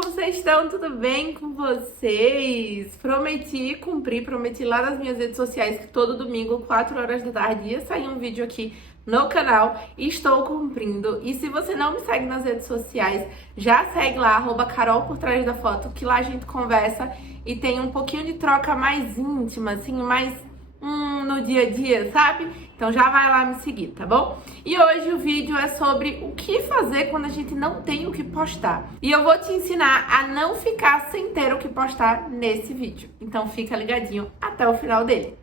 como vocês estão? Tudo bem com vocês? Prometi cumprir, prometi lá nas minhas redes sociais que todo domingo, 4 horas da tarde, ia sair um vídeo aqui no canal e estou cumprindo. E se você não me segue nas redes sociais, já segue lá, @Carol por trás da foto, que lá a gente conversa e tem um pouquinho de troca mais íntima, assim, mais no dia a dia, sabe? Então já vai lá me seguir, tá bom? E hoje o vídeo é sobre o que fazer quando a gente não tem o que postar. E eu vou te ensinar a não ficar sem ter o que postar nesse vídeo. Então fica ligadinho até o final dele.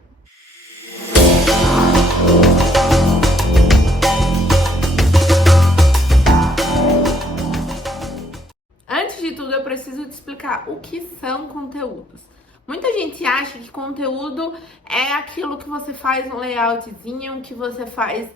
Antes de tudo, eu preciso te explicar o que são conteúdos. Muita gente acha que conteúdo é aquilo que você faz um layoutzinho, que você faz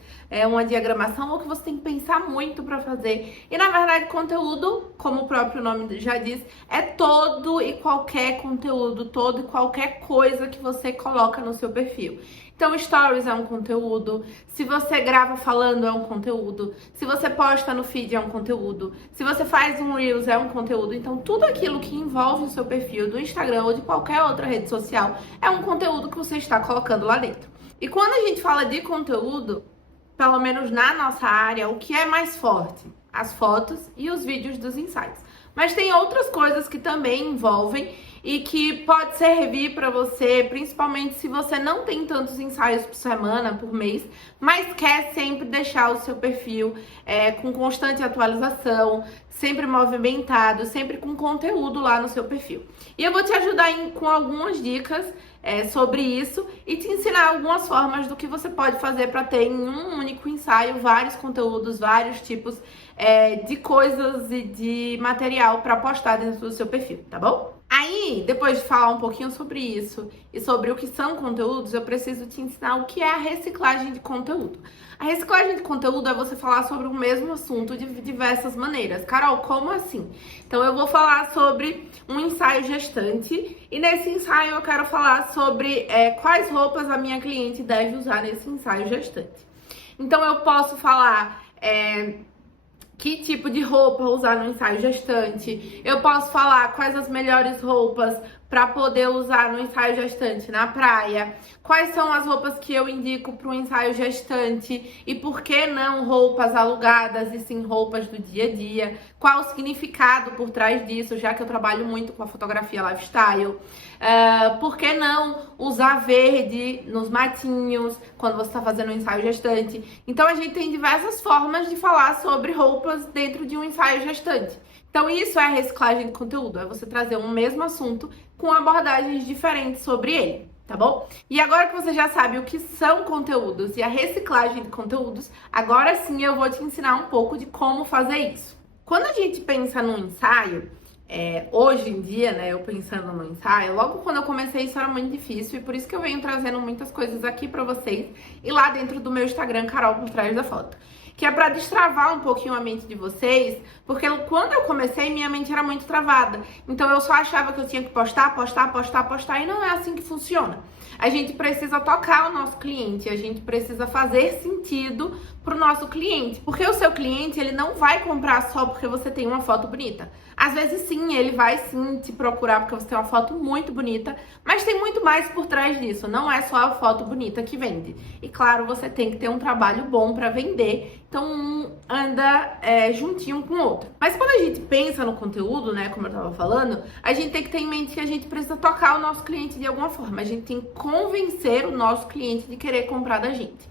uma diagramação ou que você tem que pensar muito para fazer. E na verdade, conteúdo, como o próprio nome já diz, é todo e qualquer conteúdo, todo e qualquer coisa que você coloca no seu perfil. Então, stories é um conteúdo, se você grava falando é um conteúdo, se você posta no feed é um conteúdo, se você faz um Reels é um conteúdo. Então, tudo aquilo que envolve o seu perfil do Instagram ou de qualquer outra rede social é um conteúdo que você está colocando lá dentro. E quando a gente fala de conteúdo, pelo menos na nossa área, o que é mais forte? As fotos e os vídeos dos ensaios. Mas tem outras coisas que também envolvem e que pode servir para você, principalmente se você não tem tantos ensaios por semana, por mês, mas quer sempre deixar o seu perfil com constante atualização, sempre movimentado, sempre com conteúdo lá no seu perfil. E eu vou te ajudar com algumas dicas sobre isso e te ensinar algumas formas do que você pode fazer para ter em um único ensaio vários conteúdos, vários tipos de coisas e de material para postar dentro do seu perfil, tá bom? Aí, depois de falar um pouquinho sobre isso e sobre o que são conteúdos, eu preciso te ensinar o que é a reciclagem de conteúdo. A reciclagem de conteúdo é você falar sobre o mesmo assunto de diversas maneiras. Carol, como assim? Então, eu vou falar sobre um ensaio gestante e nesse ensaio eu quero falar sobre quais roupas a minha cliente deve usar nesse ensaio gestante. Então, eu posso falar que tipo de roupa usar no ensaio gestante. Eu posso falar quais as melhores roupas para poder usar no ensaio gestante na praia. Quais são as roupas que eu indico para o ensaio gestante e por que não roupas alugadas e sim roupas do dia a dia. Qual o significado por trás disso, já que eu trabalho muito com a fotografia lifestyle. Por que não usar verde nos matinhos quando você está fazendo um ensaio gestante? Então a gente tem diversas formas de falar sobre roupas dentro de um ensaio gestante. Então isso é reciclagem de conteúdo, é você trazer um mesmo assunto com abordagens diferentes sobre ele, tá bom? E agora que você já sabe o que são conteúdos e a reciclagem de conteúdos, agora sim eu vou te ensinar um pouco de como fazer isso. Quando a gente pensa num ensaio, hoje em dia, né, eu pensando no ensaio, logo quando eu comecei isso era muito difícil e por isso que eu venho trazendo muitas coisas aqui pra vocês e lá dentro do meu Instagram, Carol por trás da foto. Que é pra destravar um pouquinho a mente de vocês, porque quando eu comecei, minha mente era muito travada. Então eu só achava que eu tinha que postar, e não é assim que funciona. A gente precisa tocar o nosso cliente, a gente precisa fazer sentido pro nosso cliente. Porque o seu cliente, ele não vai comprar só porque você tem uma foto bonita. Às vezes sim, ele vai sim te procurar porque você tem uma foto muito bonita, mas tem muito mais por trás disso, não é só a foto bonita que vende. E claro, você tem que ter um trabalho bom para vender, então um anda juntinho com o outro. Mas quando a gente pensa no conteúdo, né, como eu tava falando, a gente tem que ter em mente que a gente precisa tocar o nosso cliente de alguma forma, a gente tem que convencer o nosso cliente de querer comprar da gente.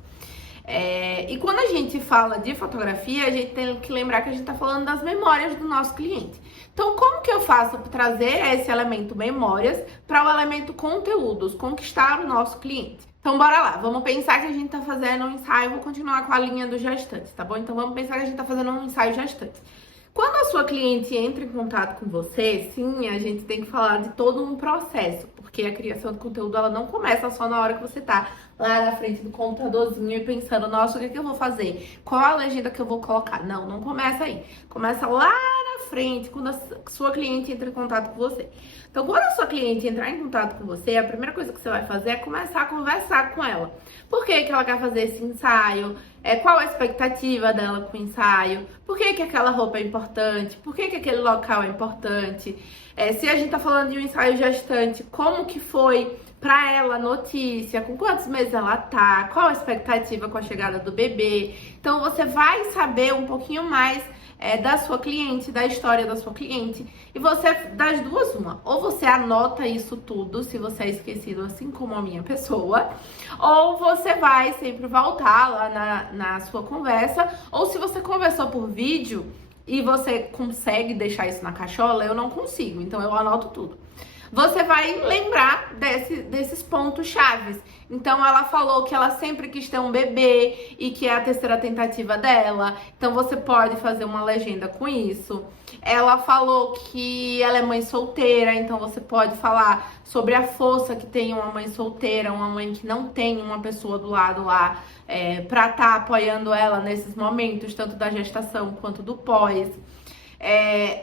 E quando a gente fala de fotografia, a gente tem que lembrar que a gente está falando das memórias do nosso cliente. Então, como que eu faço para trazer esse elemento memórias para o elemento conteúdos, conquistar o nosso cliente? Então, bora lá. Vamos pensar que a gente está fazendo um ensaio, vou continuar com a linha do gestante, tá bom? Então, vamos pensar que a gente está fazendo um ensaio gestante. Quando a sua cliente entra em contato com você, sim, a gente tem que falar de todo um processo, porque a criação de conteúdo, ela não começa só na hora que você tá lá na frente do computadorzinho e pensando, nossa, o que é que eu vou fazer? Qual a legenda que eu vou colocar? Não, não começa aí. Começa lá na frente, quando a sua cliente entra em contato com você. Então, quando a sua cliente entrar em contato com você, a primeira coisa que você vai fazer é começar a conversar com ela. Por que que ela quer fazer esse ensaio? Qual a expectativa dela com o ensaio? Por que que aquela roupa é importante? Por que que aquele local é importante? Se a gente tá falando de um ensaio gestante, como que foi para ela a notícia? Com quantos meses ela tá? Qual a expectativa com a chegada do bebê? Então, você vai saber um pouquinho mais da sua cliente, da história da sua cliente. E você, das duas, uma. Ou você anota isso tudo, se você é esquecido, assim como a minha pessoa. Ou você vai sempre voltar lá na sua conversa. Ou se você conversou por vídeo e você consegue deixar isso na cachola, eu não consigo. Então, eu anoto tudo. Você vai lembrar desses pontos chaves. Então, ela falou que ela sempre quis ter um bebê e que é a terceira tentativa dela. Então, você pode fazer uma legenda com isso. Ela falou que ela é mãe solteira, então você pode falar sobre a força que tem uma mãe solteira, uma mãe que não tem uma pessoa do lado lá pra estar apoiando ela nesses momentos, tanto da gestação quanto do pós.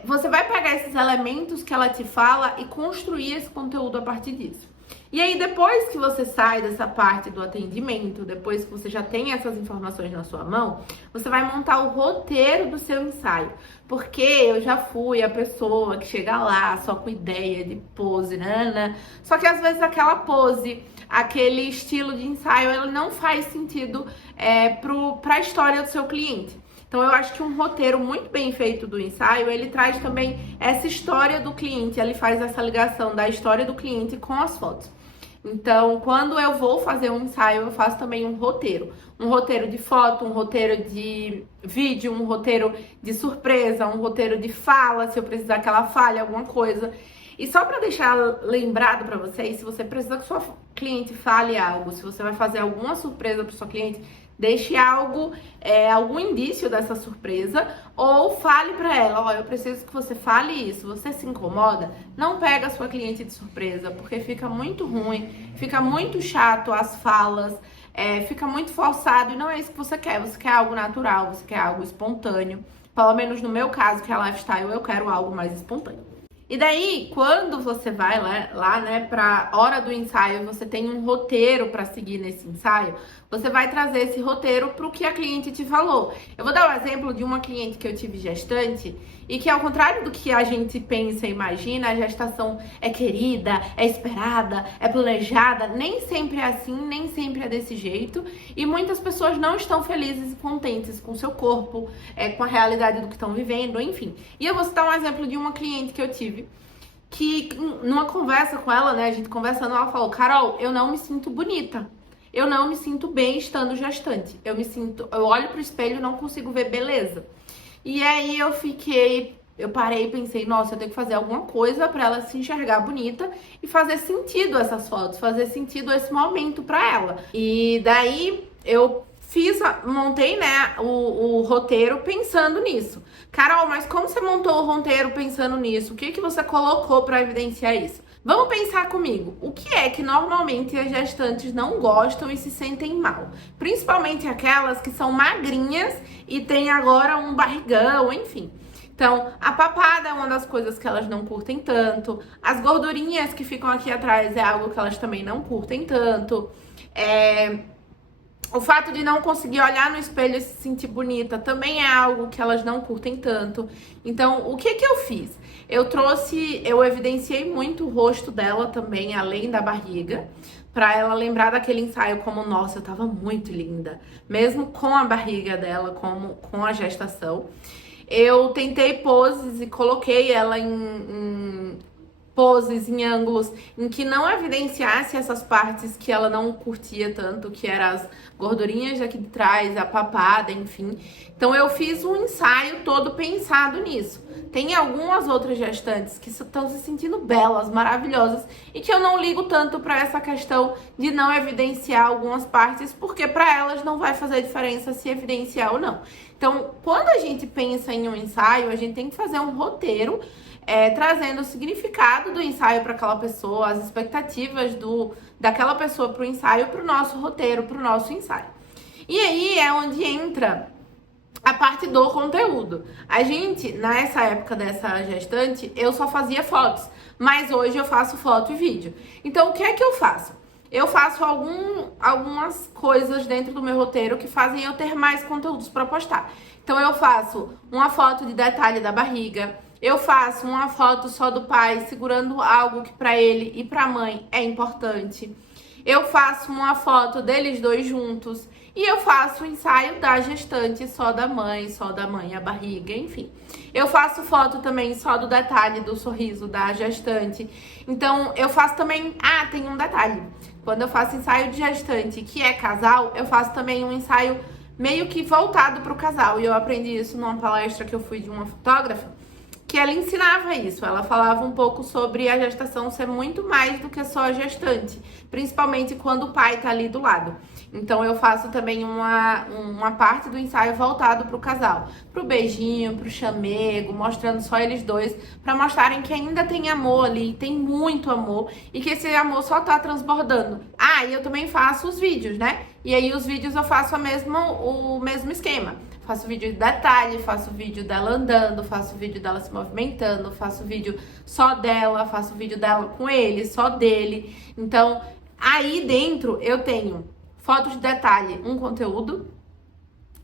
Você vai pegar esses elementos que ela te fala e construir esse conteúdo a partir disso. E aí, depois que você sai dessa parte do atendimento, depois que você já tem essas informações na sua mão, você vai montar o roteiro do seu ensaio. Porque eu já fui a pessoa que chega lá só com ideia de pose, né? Só que às vezes aquela pose, aquele estilo de ensaio, ele não faz sentido para a história do seu cliente. Então, eu acho que um roteiro muito bem feito do ensaio, ele traz também essa história do cliente, ele faz essa ligação da história do cliente com as fotos. Então, quando eu vou fazer um ensaio, eu faço também um roteiro. Um roteiro de foto, um roteiro de vídeo, um roteiro de surpresa, um roteiro de fala, se eu precisar que ela fale alguma coisa. E só para deixar lembrado para vocês, se você precisa que sua cliente fale algo, se você vai fazer alguma surpresa para sua cliente, deixe algo, algum indício dessa surpresa, ou fale para ela, ó, eu preciso que você fale isso, você se incomoda? Não pega a sua cliente de surpresa, porque fica muito ruim, fica muito chato as falas, fica muito forçado e não é isso que você quer algo natural, você quer algo espontâneo. Pelo menos no meu caso, que é lifestyle, eu quero algo mais espontâneo. E daí, quando você vai lá, né, pra hora do ensaio, você tem um roteiro para seguir nesse ensaio, você vai trazer esse roteiro pro que a cliente te falou. Eu vou dar um exemplo de uma cliente que eu tive gestante e que, ao contrário do que a gente pensa e imagina, a gestação é querida, é esperada, é planejada. Nem sempre é assim, nem sempre é desse jeito. E muitas pessoas não estão felizes e contentes com o seu corpo, com a realidade do que estão vivendo, enfim. E eu vou citar um exemplo de uma cliente que eu tive, que numa conversa com ela, né, a gente conversando, ela falou: Carol, eu não me sinto bonita. Eu não me sinto bem estando gestante. Eu olho pro espelho e não consigo ver beleza. E aí eu parei e pensei, nossa, eu tenho que fazer alguma coisa para ela se enxergar bonita e fazer sentido essas fotos, fazer sentido esse momento para ela. E daí eu montei, né, o roteiro pensando nisso. Carol, mas como você montou o roteiro pensando nisso? O que que você colocou para evidenciar isso? Vamos pensar comigo. O que é que normalmente as gestantes não gostam e se sentem mal? Principalmente aquelas que são magrinhas e têm agora um barrigão, enfim. Então, a papada é uma das coisas que elas não curtem tanto. As gordurinhas que ficam aqui atrás é algo que elas também não curtem tanto. O fato de não conseguir olhar no espelho e se sentir bonita também é algo que elas não curtem tanto. Então, o que que eu fiz? Eu evidenciei muito o rosto dela também, além da barriga, pra ela lembrar daquele ensaio como, nossa, eu tava muito linda. Mesmo com a barriga dela, com a gestação. Eu tentei poses e coloquei ela em poses, em ângulos em que não evidenciasse essas partes que ela não curtia tanto, que eram as gordurinhas aqui de trás, a papada, enfim. Então eu fiz um ensaio todo pensado nisso. Tem algumas outras gestantes que estão se sentindo belas, maravilhosas, e que eu não ligo tanto para essa questão de não evidenciar algumas partes, porque para elas não vai fazer diferença se evidenciar ou não. Então, quando a gente pensa em um ensaio, a gente tem que fazer um roteiro trazendo o significado do ensaio para aquela pessoa, as expectativas daquela pessoa para o ensaio, para o nosso roteiro, para o nosso ensaio. E aí é onde entra a parte do conteúdo. A gente, nessa época dessa gestante, eu só fazia fotos, mas hoje eu faço foto e vídeo. Então, o que é que eu faço? Eu faço algumas coisas dentro do meu roteiro que fazem eu ter mais conteúdos para postar. Então, eu faço uma foto de detalhe da barriga, eu faço uma foto só do pai segurando algo que para ele e para a mãe é importante. Eu faço uma foto deles dois juntos. E eu faço o ensaio da gestante só da mãe a barriga, enfim. Eu faço foto também só do detalhe do sorriso da gestante. Então, eu faço também... Ah, tem um detalhe. Quando eu faço ensaio de gestante, que é casal, eu faço também um ensaio meio que voltado para o casal. E eu aprendi isso numa palestra que eu fui de uma fotógrafa, que ela ensinava isso. Ela falava um pouco sobre a gestação ser muito mais do que só a gestante, principalmente quando o pai tá ali do lado. Então eu faço também uma parte do ensaio voltado pro casal, pro beijinho, pro chamego, mostrando só eles dois, para mostrarem que ainda tem amor ali, tem muito amor e que esse amor só tá transbordando. Ah, e eu também faço os vídeos, né? E aí os vídeos eu faço o mesmo esquema. Faço vídeo de detalhe, faço vídeo dela andando, faço vídeo dela se movimentando, faço vídeo só dela, faço vídeo dela com ele, só dele. Então, aí dentro eu tenho fotos de detalhe, um conteúdo,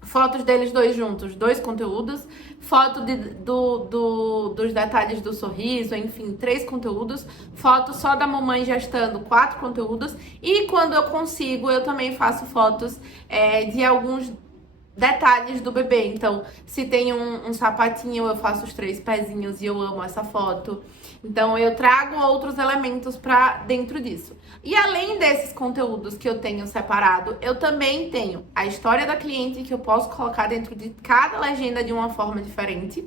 fotos deles dois juntos, dois conteúdos, foto dos detalhes do sorriso, enfim, 3 conteúdos, foto só da mamãe gestando, 4 conteúdos, e quando eu consigo, eu também faço fotos de alguns detalhes do bebê. Então, se tem um sapatinho, eu faço os 3 pezinhos e eu amo essa foto. Então, eu trago outros elementos pra dentro disso. E além desses conteúdos que eu tenho separado, eu também tenho a história da cliente que eu posso colocar dentro de cada legenda de uma forma diferente.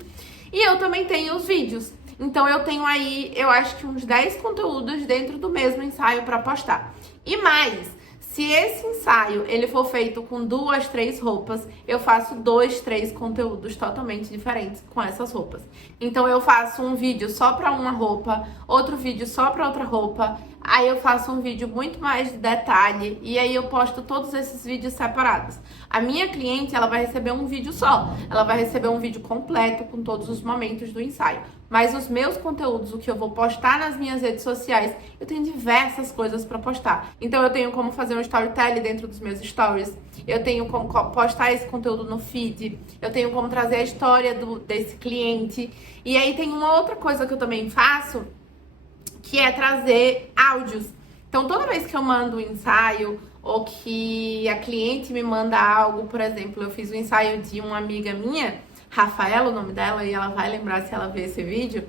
E eu também tenho os vídeos. Então, eu tenho aí, eu acho que uns 10 conteúdos dentro do mesmo ensaio para postar. E mais, se esse ensaio ele for feito com 2, 3 roupas, eu faço 2, 3 conteúdos totalmente diferentes com essas roupas. Então eu faço um vídeo só para uma roupa, outro vídeo só para outra roupa, aí eu faço um vídeo muito mais de detalhe e aí eu posto todos esses vídeos separados. A minha cliente, ela vai receber um vídeo só, ela vai receber um vídeo completo com todos os momentos do ensaio. Mas os meus conteúdos, o que eu vou postar nas minhas redes sociais, eu tenho diversas coisas para postar. Então eu tenho como fazer um storytelling dentro dos meus stories, eu tenho como postar esse conteúdo no feed, eu tenho como trazer a história desse cliente. E aí tem uma outra coisa que eu também faço, que é trazer áudios. Então toda vez que eu mando um ensaio ou que a cliente me manda algo, por exemplo, eu fiz um ensaio de uma amiga minha, Rafaela, o nome dela, e ela vai lembrar se ela ver esse vídeo.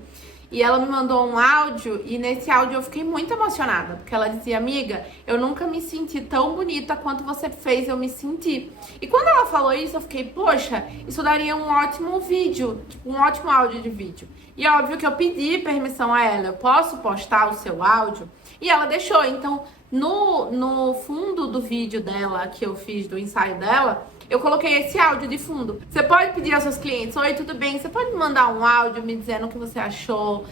E ela me mandou um áudio e nesse áudio eu fiquei muito emocionada, porque ela dizia: amiga, eu nunca me senti tão bonita quanto você fez eu me sentir. E quando ela falou isso, eu fiquei, poxa, isso daria um ótimo vídeo, tipo, um ótimo áudio de vídeo. E é óbvio que eu pedi permissão a ela, eu posso postar o seu áudio? E ela deixou. Então, no fundo do vídeo dela, que eu fiz do ensaio dela, eu coloquei esse áudio de fundo. Você pode pedir aos seus clientes: oi, tudo bem? Você pode me mandar um áudio me dizendo o que você achou?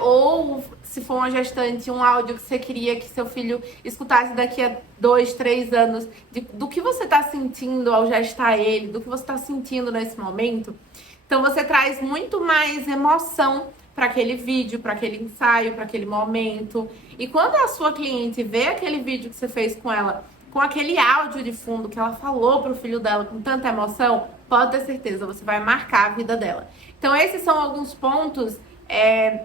Ou, se for uma gestante, um áudio que você queria que seu filho escutasse daqui a 2, 3 anos, do que você está sentindo ao gestar ele, do que você está sentindo nesse momento. Então, você traz muito mais emoção para aquele vídeo, para aquele ensaio, para aquele momento. E quando a sua cliente vê aquele vídeo que você fez com ela, com aquele áudio de fundo que ela falou pro filho dela com tanta emoção, pode ter certeza, você vai marcar a vida dela. Então esses são alguns pontos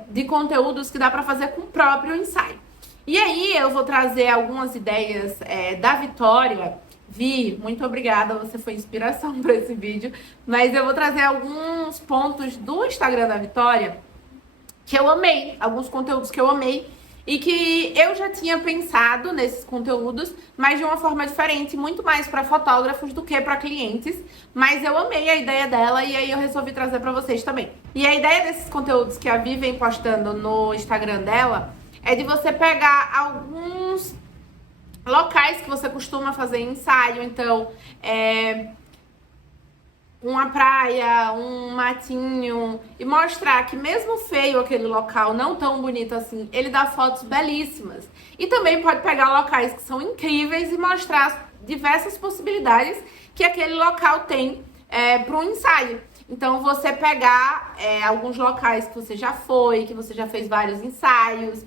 de conteúdos que dá para fazer com o próprio ensaio. E aí eu vou trazer algumas ideias da Vitória. Vi, muito obrigada, você foi inspiração para esse vídeo. Mas eu vou trazer alguns pontos do Instagram da Vitória que eu amei, alguns conteúdos que eu amei. E que eu já tinha pensado nesses conteúdos, mas de uma forma diferente, muito mais para fotógrafos do que para clientes. Mas eu amei a ideia dela e aí eu resolvi trazer para vocês também. E a ideia desses conteúdos que a Vi vem postando no Instagram dela é de você pegar alguns locais que você costuma fazer ensaio. Então, uma praia, um matinho, e mostrar que mesmo feio aquele local, não tão bonito assim, ele dá fotos belíssimas. E também pode pegar locais que são incríveis e mostrar diversas possibilidades que aquele local tem para um ensaio. Então, você pegar alguns locais que você já foi, que você já fez vários ensaios,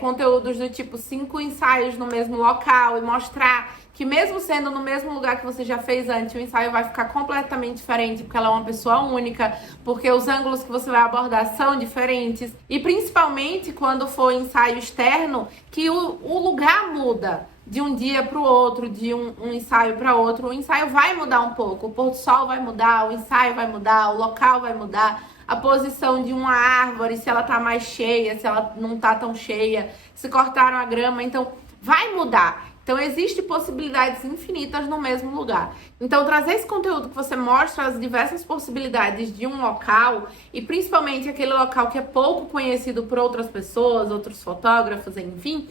conteúdos do tipo 5 ensaios no mesmo local e mostrar que mesmo sendo no mesmo lugar que você já fez antes, o ensaio vai ficar completamente diferente, porque ela é uma pessoa única, porque os ângulos que você vai abordar são diferentes. E principalmente quando for ensaio externo, que o lugar muda de um dia para o outro, de um ensaio para outro. O ensaio vai mudar um pouco, o pôr do sol vai mudar, o ensaio vai mudar, o local vai mudar, a posição de uma árvore, se ela tá mais cheia, se ela não tá tão cheia, se cortaram a grama, então vai mudar. Então, existem possibilidades infinitas no mesmo lugar. Então, trazer esse conteúdo que você mostra as diversas possibilidades de um local, e principalmente aquele local que é pouco conhecido por outras pessoas, outros fotógrafos, enfim,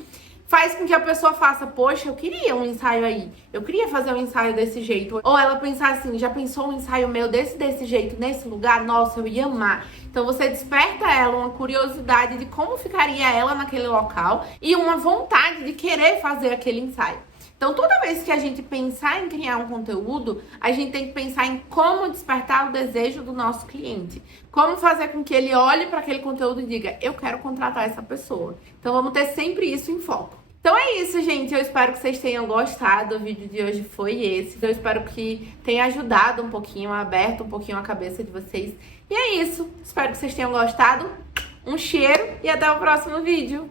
faz com que a pessoa faça, poxa, eu queria um ensaio aí, eu queria fazer um ensaio desse jeito. Ou ela pensar assim, já pensou um ensaio meu desse jeito, nesse lugar? Nossa, eu ia amar. Então você desperta ela uma curiosidade de como ficaria ela naquele local e uma vontade de querer fazer aquele ensaio. Então, toda vez que a gente pensar em criar um conteúdo, a gente tem que pensar em como despertar o desejo do nosso cliente. Como fazer com que ele olhe para aquele conteúdo e diga, eu quero contratar essa pessoa. Então, vamos ter sempre isso em foco. Então é isso, gente. Eu espero que vocês tenham gostado. O vídeo de hoje foi esse. Eu espero que tenha ajudado um pouquinho, aberto um pouquinho a cabeça de vocês. E é isso. Espero que vocês tenham gostado. Um cheiro e até o próximo vídeo.